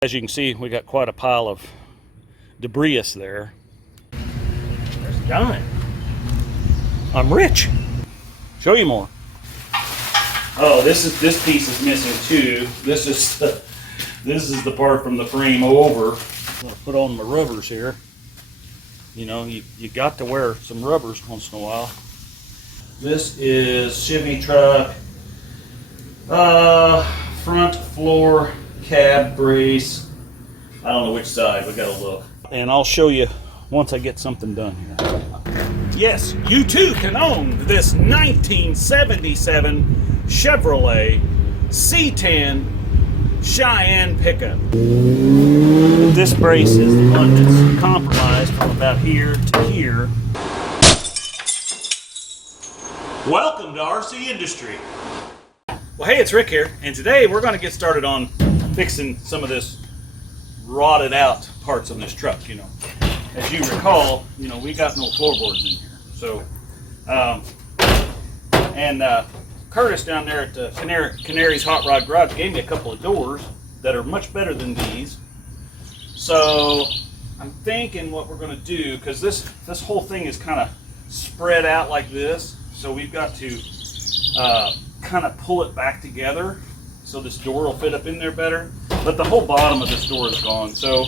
As you can see, we got quite a pile of debris there. There's a dime. I'm rich. Show you more. Oh, this piece is missing too. This is the part from the frame over. I'm gonna put on my rubbers here. You know, you got to wear some rubbers once in a while. This is Chevy truck, front floor cab brace. I don't know which side, we gotta look. And I'll show you once I get something done here. Yes, you too can own this 1977 Chevrolet C10 Cheyenne pickup. This brace is the one that's compromised from about here to here. Welcome to RCindustry. Well, hey, it's Rick here, and today we're going to get started on fixing some of this rotted out parts of this truck. You know, as you recall, you know, we got no floorboards in here. So, Curtis down there at the Canary's Hot Rod Garage gave me a couple of doors that are much better than these. So I'm thinking what we're going to do, because this whole thing is kind of spread out like this, so we've got to kind of pull it back together so this door will fit up in there better. But the whole bottom of this door is gone, so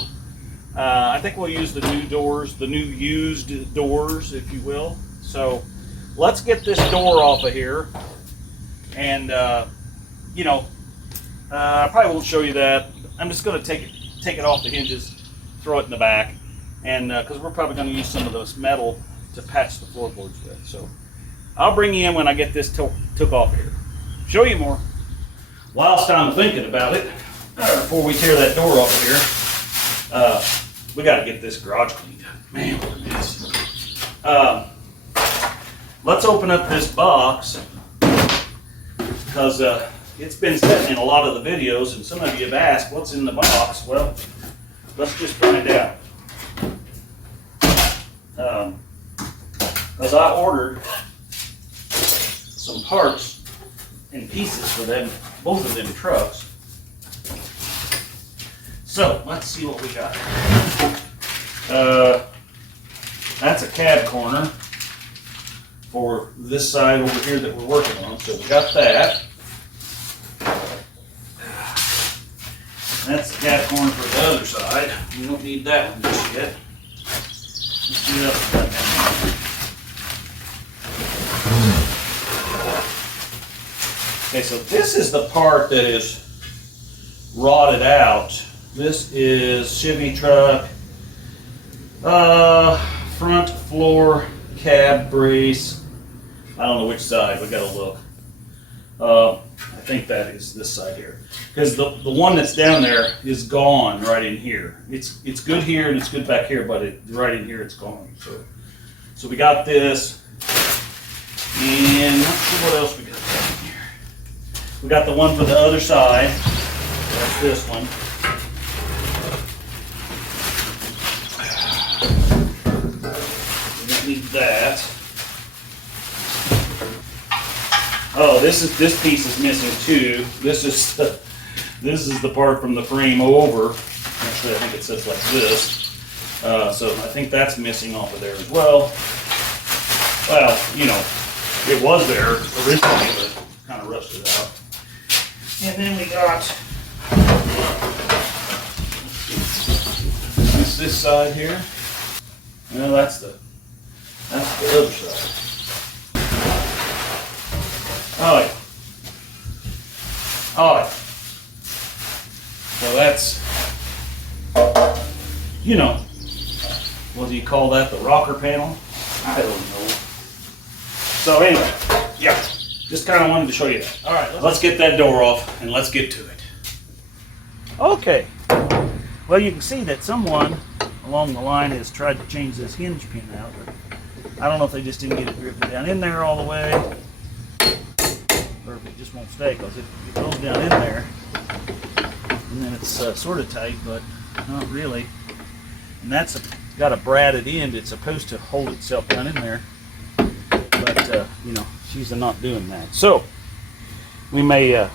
I think we'll use the new doors, the new used doors, if you will. So let's get this door off of here, and you know, I probably won't show you that. I'm just going to take it off the hinges, throw it in the back, and because we're probably going to use some of this metal to patch the floorboards with. So I'll bring you in when I get this took off here. Show you more. Whilst I'm thinking about it, before we tear that door off here, we got to get this garage cleaned up. Man, what a mess. Let's open up this box, because it's been sitting in a lot of the videos, and some of you have asked, what's in the box? Well, let's just find out. Because I ordered some parts and pieces for them, both of them trucks. So let's see what we got. That's a cab corner for this side over here that we're working on. So we got that. That's the cab corner for the other side. We don't need that one just yet. Let's do that one. Okay, so this is the part that is rotted out. This is Chevy truck, front floor cab brace. I don't know which side, we gotta look. I think that is this side here, because the one that's down there is gone right in here. It's good here and it's good back here, but right in here it's gone. So we got this, and not sure what else we got down here. We got the one for the other side. That's this one. We don't need that. Oh, this piece is missing too. This is the part from the frame over. Actually, I think it sits like this. So I think that's missing off of there as well. Well, you know, it was there originally, but kind of rusted out. And then we got this side here. Well, that's the other side. Oh yeah. Oh yeah. So that's, you know, what do you call that? The rocker panel? I don't know. So anyway, yeah. Just kind of wanted to show you that. All right, let's get that door off and let's get to it. Okay. Well, you can see that someone along the line has tried to change this hinge pin out, but I don't know if they just didn't get it driven down in there all the way, or if it just won't stay, because it goes down in there, and then it's sort of tight, but not really. And that's got a braided end. It's supposed to hold itself down in there, but you know, she's not doing that. So we may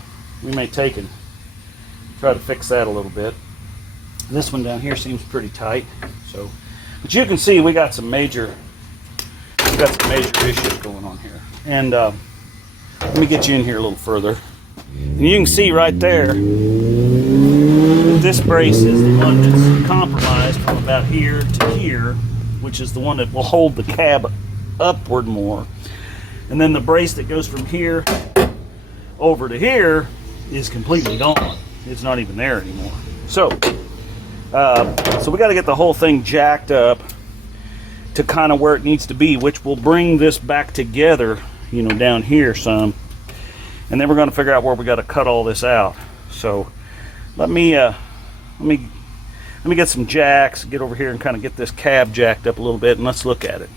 take and try to fix that a little bit. This one down here seems pretty tight. So, but you can see we got some major issues going on here. And let me get you in here a little further. And you can see right there that this brace is the one that's compromised from about here to here, which is the one that will hold the cab upward more. And then the brace that goes from here over to here is completely gone. It's not even there anymore. So we got to get the whole thing jacked up to kind of where it needs to be, which will bring this back together, you know, down here some. And then we're going to figure out where we got to cut all this out. So let me get some jacks, get over here and kind of get this cab jacked up a little bit, and let's look at it.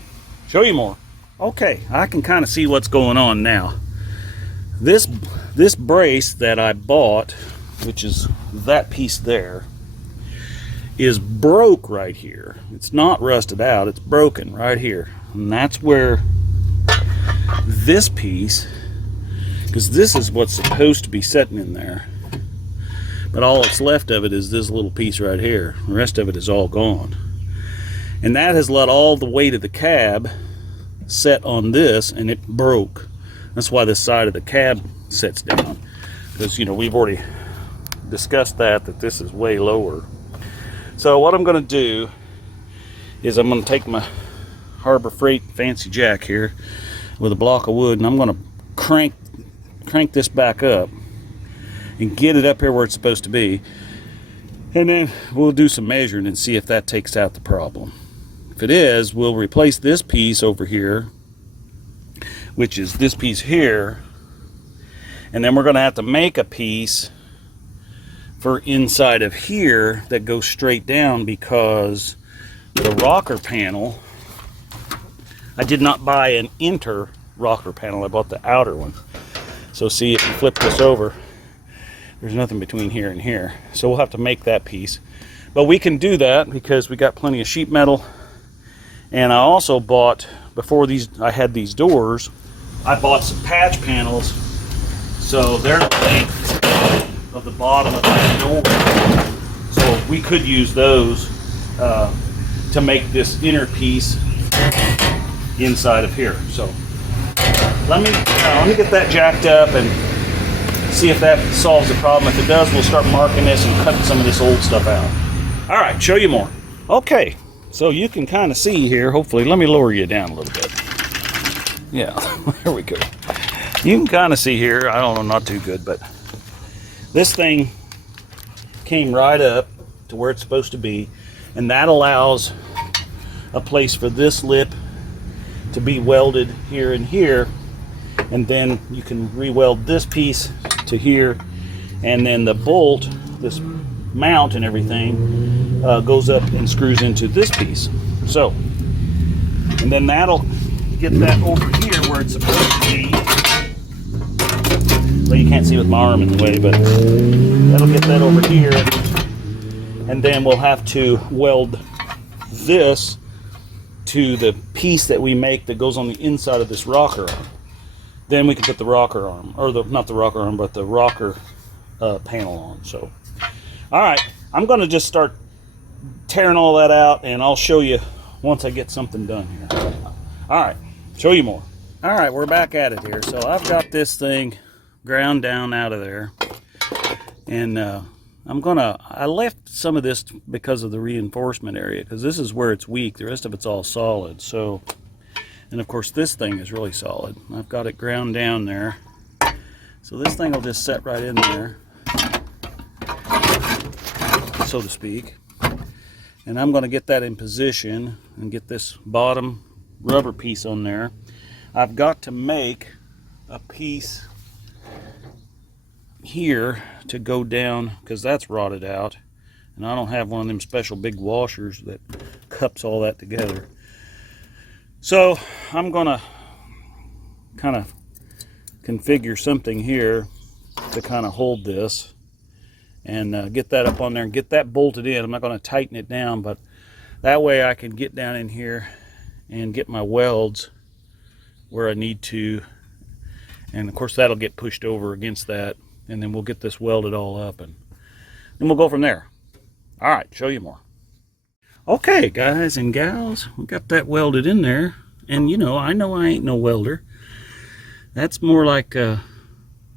Show you more. Okay, I can kind of see what's going on now. This brace that I bought, which is that piece there, is broke right here. It's not rusted out, it's broken right here. And that's where this piece, because this is what's supposed to be sitting in there, but all that's left of it is this little piece right here. The rest of it is all gone. And that has let all the weight of the cab set on this, and it broke. That's why this side of the cab sets down, because, you know, we've already discussed that this is way lower. So what I'm going to do is I'm going to take my Harbor Freight fancy jack here with a block of wood, and I'm going to crank this back up and get it up here where it's supposed to be, and then we'll do some measuring and see if that takes out the problem. If it is, we'll replace this piece over here, which is this piece here, and then we're going to have to make a piece for inside of here that goes straight down, because the rocker panel, I did not buy an inner rocker panel, I bought the outer one. So see, if you flip this over, there's nothing between here and here. So we'll have to make that piece. But we can do that because we got plenty of sheet metal. And I also bought, before I had these doors, I bought some patch panels. So they're the length of the bottom of the door. So we could use those to make this inner piece inside of here. So let me get that jacked up and see if that solves the problem. If it does, we'll start marking this and cutting some of this old stuff out. All right, show you more. Okay, so you can kind of see here, hopefully, let me lower you down a little bit. Yeah, there we go. You can kind of see here, I don't know, not too good, but this thing came right up to where it's supposed to be, and that allows a place for this lip to be welded here and here, and then you can re-weld this piece to here, and then the bolt, this mount and everything, goes up and screws into this piece. So, and then that'll get that over here where it's supposed to be. Well, you can't see with my arm in the way, but that'll get that over here, and then we'll have to weld this to the piece that we make that goes on the inside of this rocker arm. Then we can put the rocker arm, or not the rocker arm, but the rocker panel on. So, all right, I'm going to just start tearing all that out, and I'll show you once I get something done here. All right, show you more. All right, we're back at it here. So I've got this thing ground down out of there, and I left some of this because of the reinforcement area, because this is where it's weak. The rest of it's all solid. So, and of course this thing is really solid. I've got it ground down there. So this thing will just set right in there, so to speak. And I'm going to get that in position and get this bottom rubber piece on there. I've got to make a piece here to go down, because that's rotted out, and I don't have one of them special big washers that cups all that together. So I'm gonna kind of configure something here to kind of hold this and get that up on there and get that bolted in. I'm not going to tighten it down, but that way I can get down in here and get my welds where I need to, and of course that'll get pushed over against that, and then we'll get this welded all up, and then we'll go from there. All right, show you more. Okay, guys and gals, we got that welded in there. And you know I ain't no welder. That's more like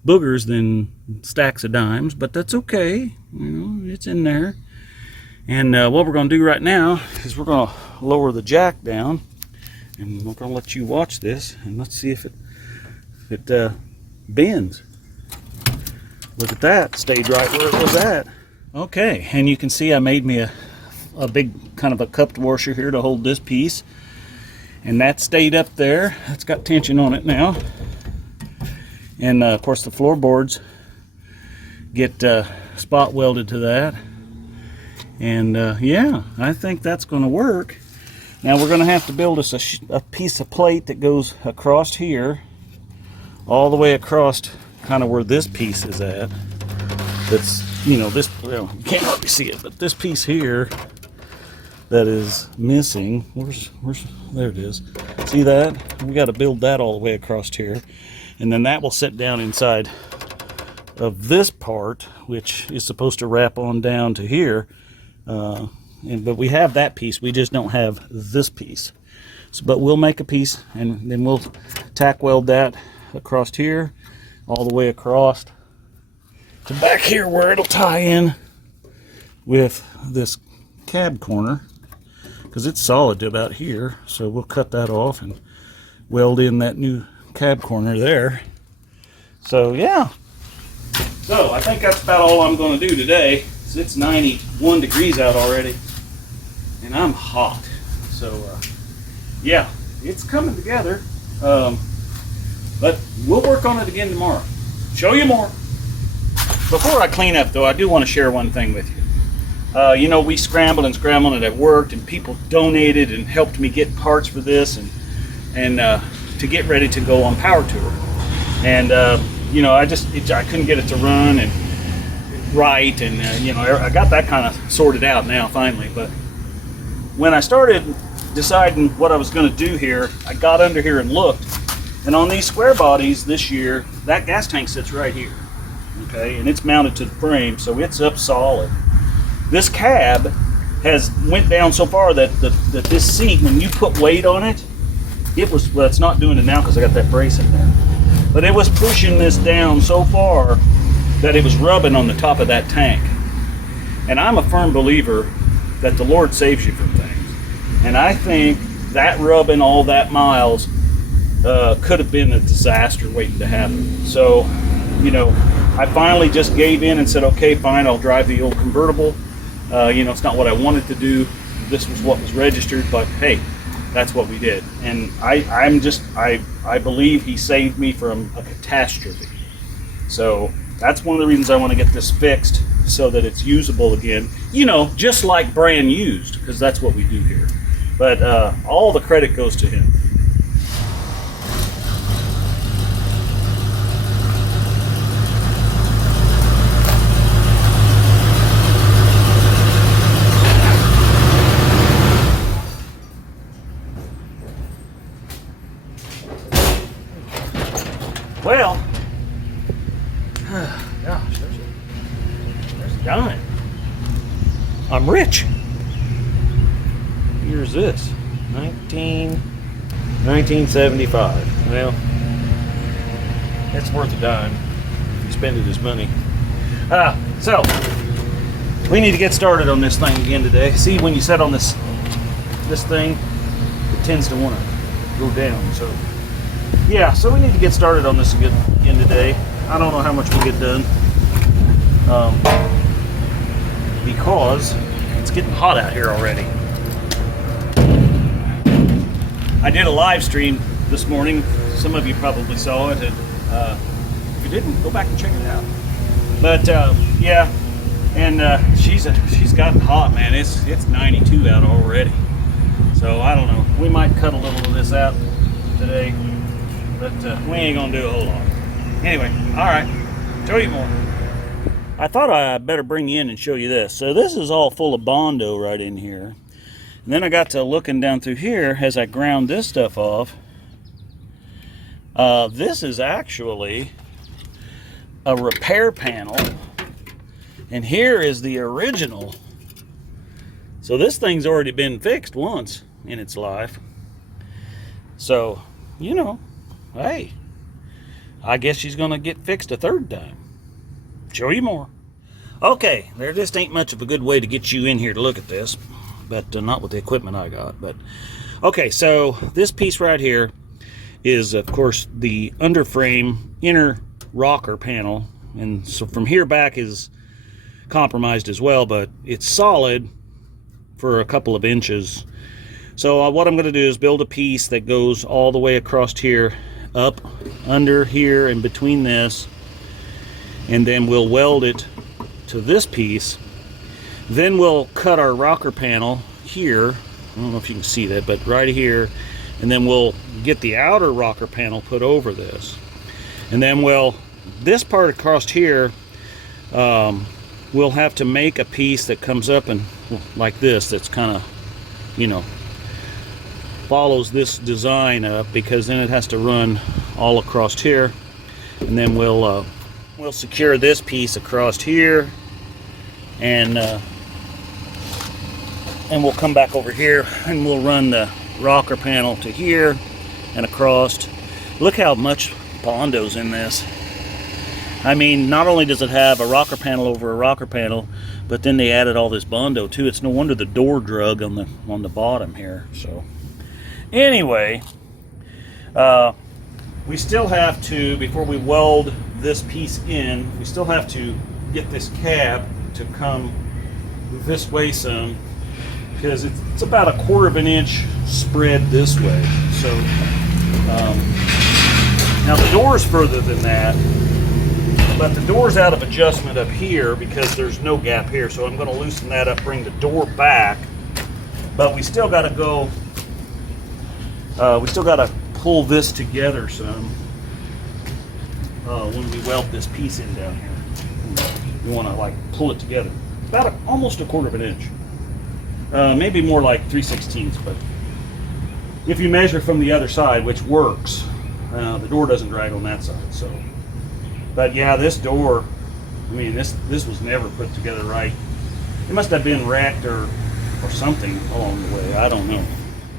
boogers than stacks of dimes, but that's okay. You know, it's in there. And what we're going to do right now is we're going to lower the jack down, and we're going to let you watch this, and let's see if it bends. Look at that, stayed right where it was at. Okay, and you can see I made me a big kind of a cupped washer here to hold this piece, and that stayed up there. It's got tension on it now. And of course the floorboards get spot welded to that. And yeah, I think that's going to work. Now we're going to have to build us a piece of plate that goes across here, all the way across kind of where this piece is at. That's, you know, this, well, you can't hardly see it, but this piece here that is missing, where's there it is. See that? We got to build that all the way across here. And then that will sit down inside of this part, which is supposed to wrap on down to here. But we have that piece, we just don't have this piece. So, but we'll make a piece, and then we'll tack weld that across here, all the way across to back here where it'll tie in with this cab corner, because it's solid to about here. So we'll cut that off and weld in that new cab corner there. So yeah, so I think that's about all I'm going to do today. It's 91 degrees out already, and I'm hot. So yeah, it's coming together. But we'll work on it again tomorrow. Show you more. Before I clean up, though, I do want to share one thing with you. You know, we scrambled and scrambled, and it worked, and people donated and helped me get parts for this, and to get ready to go on power tour. And you know, I couldn't get it to run and right, and you know, I got that kind of sorted out now finally. But when I started deciding what I was going to do here, I got under here and looked, and on these square bodies this year, that gas tank sits right here, okay, and it's mounted to the frame, so it's up solid. This cab went down so far that this seat, when you put weight on it, well, it's not doing it now because I got that brace in there, but it was pushing this down so far that it was rubbing on the top of that tank. And I'm a firm believer that the Lord saves you from things. And I think that rubbing all that miles could have been a disaster waiting to happen. So, you know, I finally just gave in and said, okay, fine, I'll drive the old convertible. You know, it's not what I wanted to do. This was what was registered, but hey, that's what we did. And I believe he saved me from a catastrophe. So that's one of the reasons I want to get this fixed, so that it's usable again, you know, just like brand used, because that's what we do here. But all the credit goes to him. Well, gosh, there's a dime. I'm rich. Here's this, 1975. Well, it's worth a dime if you spend it as money. So we need to get started on this thing again today. See, when you set on this thing, it tends to want to go down. So yeah, so we need to get started on this again today. I don't know how much we'll get done, because it's getting hot out here already. I did a live stream this morning. Some of you probably saw it, and if you didn't, go back and check it out. But yeah, and she's gotten hot, man. It's 92 out already. So I don't know. We might cut a little of this out today, but we ain't gonna do a whole lot. Anyway, all right, show you more. I thought I better bring you in and show you this. So this is all full of Bondo right in here. And then I got to looking down through here as I ground this stuff off. This is actually a repair panel. And here is the original So this thing's already been fixed once in its life. So, you know, hey, I guess she's gonna get fixed a third time. Show you more. Okay, there just ain't much of a good way to get you in here to look at this, but not with the equipment I got. But okay, so this piece right here is, of course, the underframe inner rocker panel, and so from here back is compromised as well, but it's solid for a couple of inches. So what I'm going to do is build a piece that goes all the way across here, up under here and between this, and then we'll weld it to this piece. Then we'll cut our rocker panel here. I don't know if you can see that, but right here, and then we'll get the outer rocker panel put over this. And then this part across here, we'll have to make a piece that comes up and like this, that's kind of, you know, follows this design up, because then it has to run all across here. And then we'll secure this piece across here, and we'll come back over here and we'll run the rocker panel to here and across. Look how much Bondo's in this. I mean, not only does it have a rocker panel over a rocker panel, but then they added all this Bondo too. It's no wonder the door drug on the bottom here. So anyway, we still have to, before we weld this piece in, we still have to get this cab to come this way some, because it's about 1/4 of an inch spread this way. So now the door's further than that, but the door's out of adjustment up here because there's no gap here. So I'm going to loosen that up, bring the door back, but we still got to go. We still got to pull this together some when we weld this piece in down here. You want to like pull it together about almost 1/4 of an inch, maybe more like 3/16, but if you measure from the other side, which works, the door doesn't drag on that side. So, but yeah, this door, I mean, this was never put together right. It must have been wrecked or something along the way. I don't know.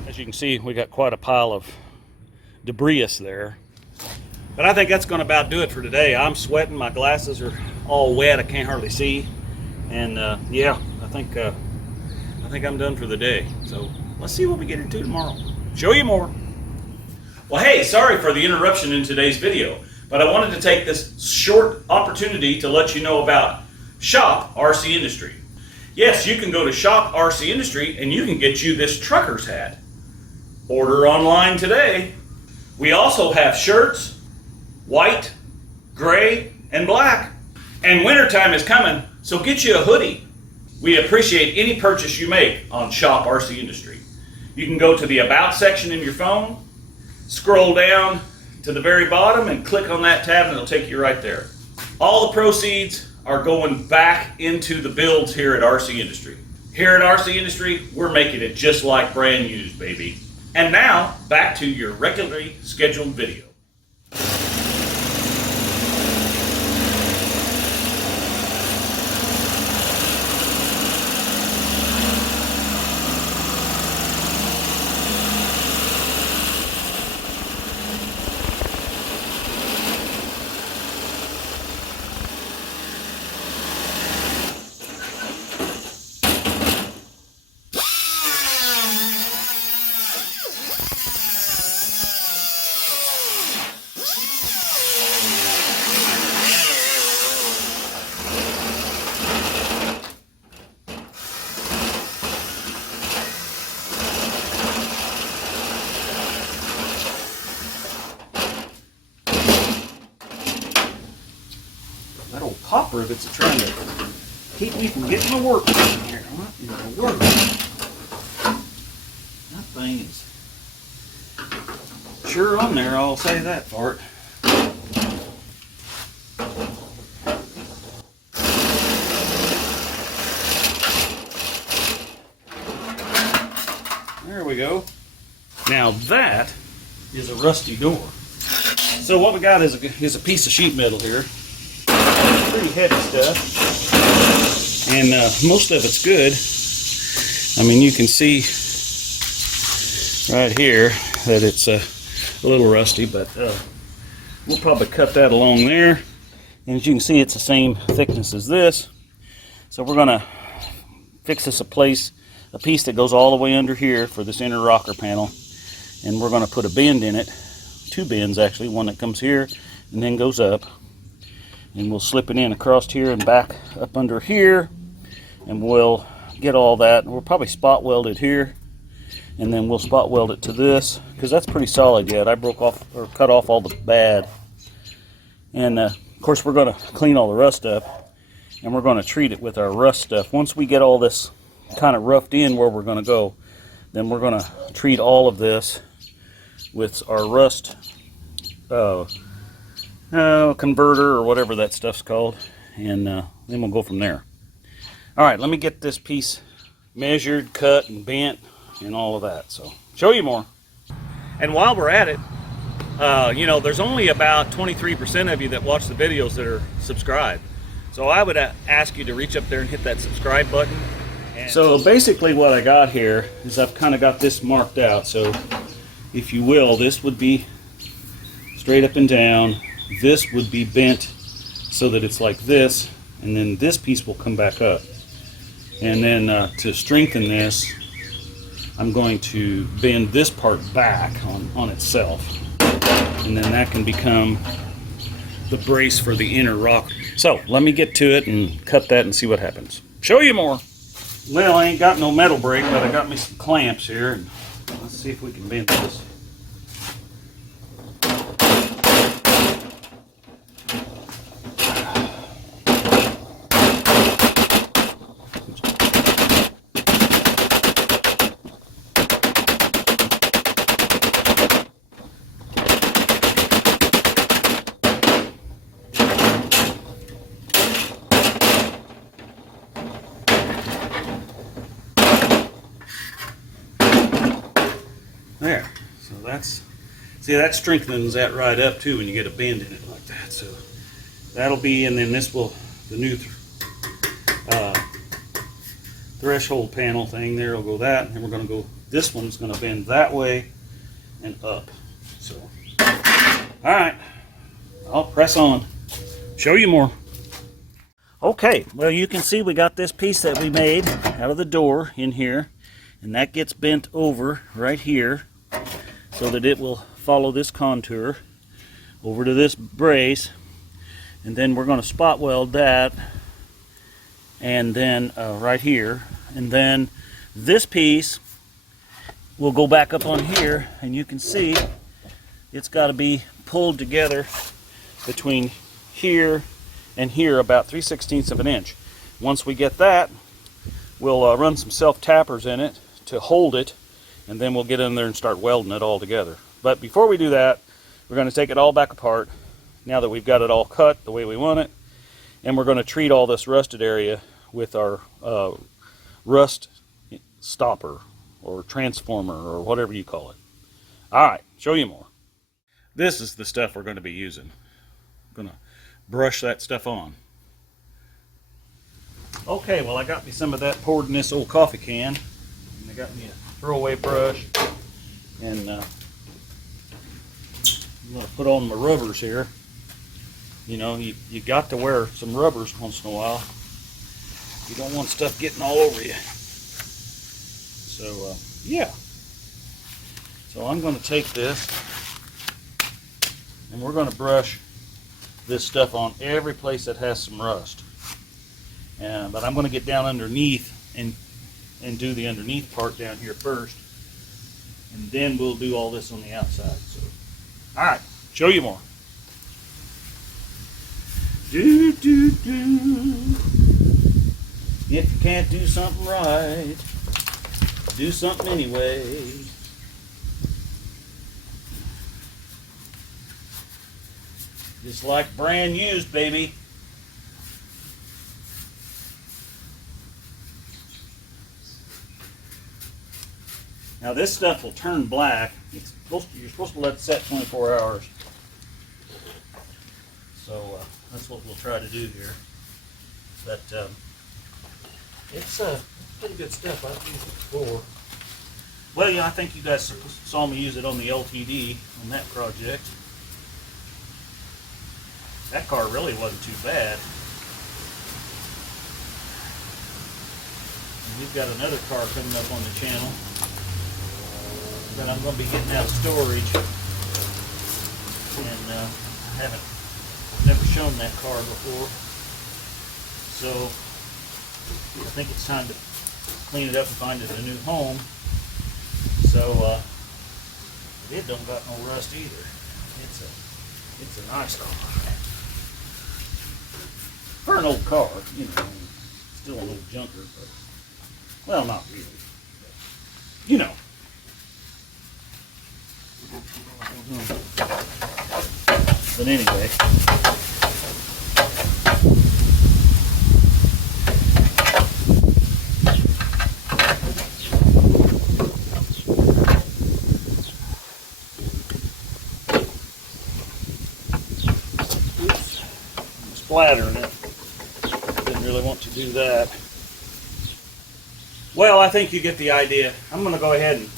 As you can see, we got quite a pile of debris there. But I think that's going to about do it for today. I'm sweating. My glasses are all wet. I can't hardly see. And yeah, I think I'm done for the day. So let's see what we get into tomorrow. Show you more. Well, hey, sorry for the interruption in today's video, but I wanted to take this short opportunity to let you know about Shop RCindustry. Yes, you can go to Shop RCindustry and you can get you this trucker's hat. Order online today. We also have shirts, white, gray, and black. And wintertime is coming, so get you a hoodie. We appreciate any purchase you make on Shop RCindustry. You can go to the About section in your phone, scroll down to the very bottom and click on that tab and it'll take you right there. All the proceeds are going back into the builds here at RCindustry. Here at RCindustry, we're making it just like brand used, baby. And now, back to your regularly scheduled video. That old pop rivets are trying to keep me from getting my work done here. What in the world? That thing is sure on there, I'll say that for it. There we go. Now that is a rusty door. So what we got is a piece of sheet metal here. Pretty heavy stuff, and most of it's good. I mean, you can see right here that it's a little rusty, but we'll probably cut that along there. And as you can see, it's the same thickness as this. So we're gonna fix this a piece that goes all the way under here for this inner rocker panel. And we're gonna put a bend in it, 2 bends actually, one that comes here and then goes up. And we'll slip it in across here and back up under here. And we'll get all that. We'll probably spot weld it here. And then we'll spot weld it to this, because that's pretty solid yet. I broke off or cut off all the bad. And of course we're going to clean all the rust up, and we're going to treat it with our rust stuff. Once we get all this kind of roughed in where we're going to go, then we're going to treat all of this with our rust converter or whatever that stuff's called, and then we'll go from there. All right, let me get this piece measured, cut, and bent, and all of that. So, show you more. And while we're at it, you know, there's only about 23% of you that watch the videos that are subscribed. So I would ask you to reach up there and hit that subscribe button. So basically what I got here is I've kind of got this marked out. So if you will, this would be straight up and down. This would be bent so that it's like this, and then this piece will come back up. And then to strengthen this, I'm going to bend this part back on itself, and then that can become the brace for the inner rock. So let me get to it and cut that and see what happens. Show you more. Well, I ain't got no metal brake, but I got me some clamps here, and let's see if we can bend this. There, so that strengthens that right up too when you get a bend in it like that. So that'll be, and then this will, the new threshold panel thing there will go that, and we're going to go, this one's going to bend that way and up. So, all right, I'll press on, show you more. Okay, well, you can see we got this piece that we made out of the door in here, and that gets bent over right here so that it will follow this contour over to this brace, and then we're going to spot weld that, and then right here, and then this piece will go back up on here, and you can see it's got to be pulled together between here and here about 3/16 of an inch. Once we get that, we'll run some self-tappers in it to hold it, and then we'll get in there and start welding it all together. But before we do that, we're going to take it all back apart now that we've got it all cut the way we want it, and we're going to treat all this rusted area with our rust stopper or transformer or whatever you call it. All right, show you more. This is the stuff we're going to be using. I'm going to brush that stuff on. Okay, well, I got me some of that poured in this old coffee can, and I got me a throwaway brush, and I'm going to put on my rubbers here. You know, you got to wear some rubbers once in a while. You don't want stuff getting all over you. So, yeah. So I'm going to take this, and we're going to brush this stuff on every place that has some rust. But I'm going to get down underneath and do the underneath part down here first, and then we'll do all this on the outside. So, all right, show you more. If you can't do something right, do something anyway. Just like brand used, baby. Now this stuff will turn black. You're supposed to let it set 24 hours. So that's what we'll try to do here. But It's pretty good stuff. I've used it before. Well, I think you guys saw me use it on the LTD on that project. That car really wasn't too bad. And we've got another car coming up on the channel that I'm going to be getting out of storage. And never shown that car before. So I think it's time to clean it up and find it a new home. So it don't got no rust either. It's a nice car. For an old car, still a little junker, but well, not really. But anyway. Splattering it. Didn't really want to do that. Well, I think you get the idea. I'm going to go ahead and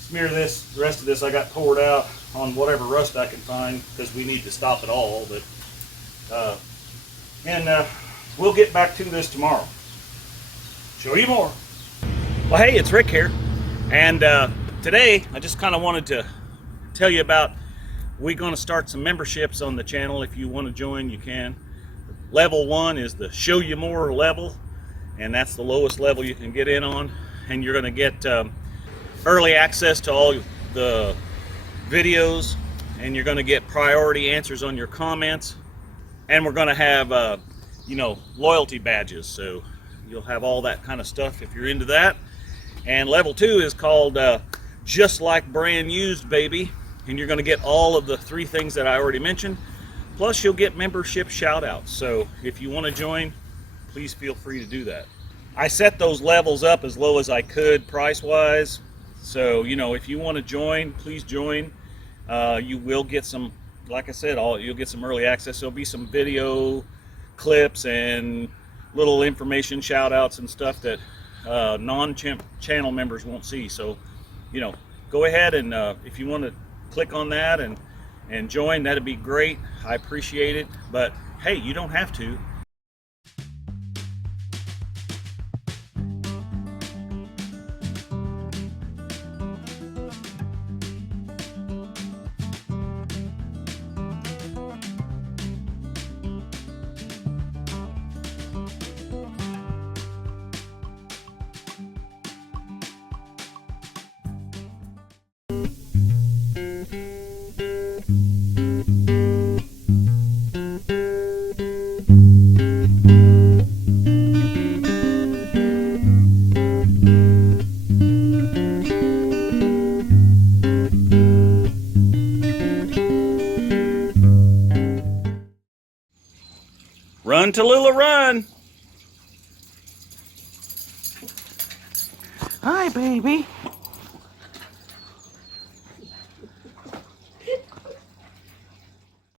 smear this. The rest of this I got poured out on whatever rust I can find because we need to stop it all. But we'll get back to this tomorrow. Show you more. Well, hey, it's Rick here, and today I just kind of wanted to tell you about. We're going to start some memberships on the channel. If you want to join, you can. Level 1 is the Show You More level, and that's the lowest level you can get in on. And you're going to get early access to all the videos, and you're going to get priority answers on your comments. And we're going to have, loyalty badges. So you'll have all that kind of stuff if you're into that. And level 2 is called Just Like Brand Used, Baby. And you're going to get all of the 3 things that I already mentioned. Plus, you'll get membership shout-outs. So if you want to join, please feel free to do that. I set those levels up as low as I could price-wise. So, if you want to join, please join. You will get some, like I said, you'll get some early access. There'll be some video clips and little information shout-outs and stuff that non-channel members won't see. So, go ahead and if you want to click on that and join, that'd be great. I appreciate it, but hey, you don't have to. Run, Tallulah, run! Hi, baby.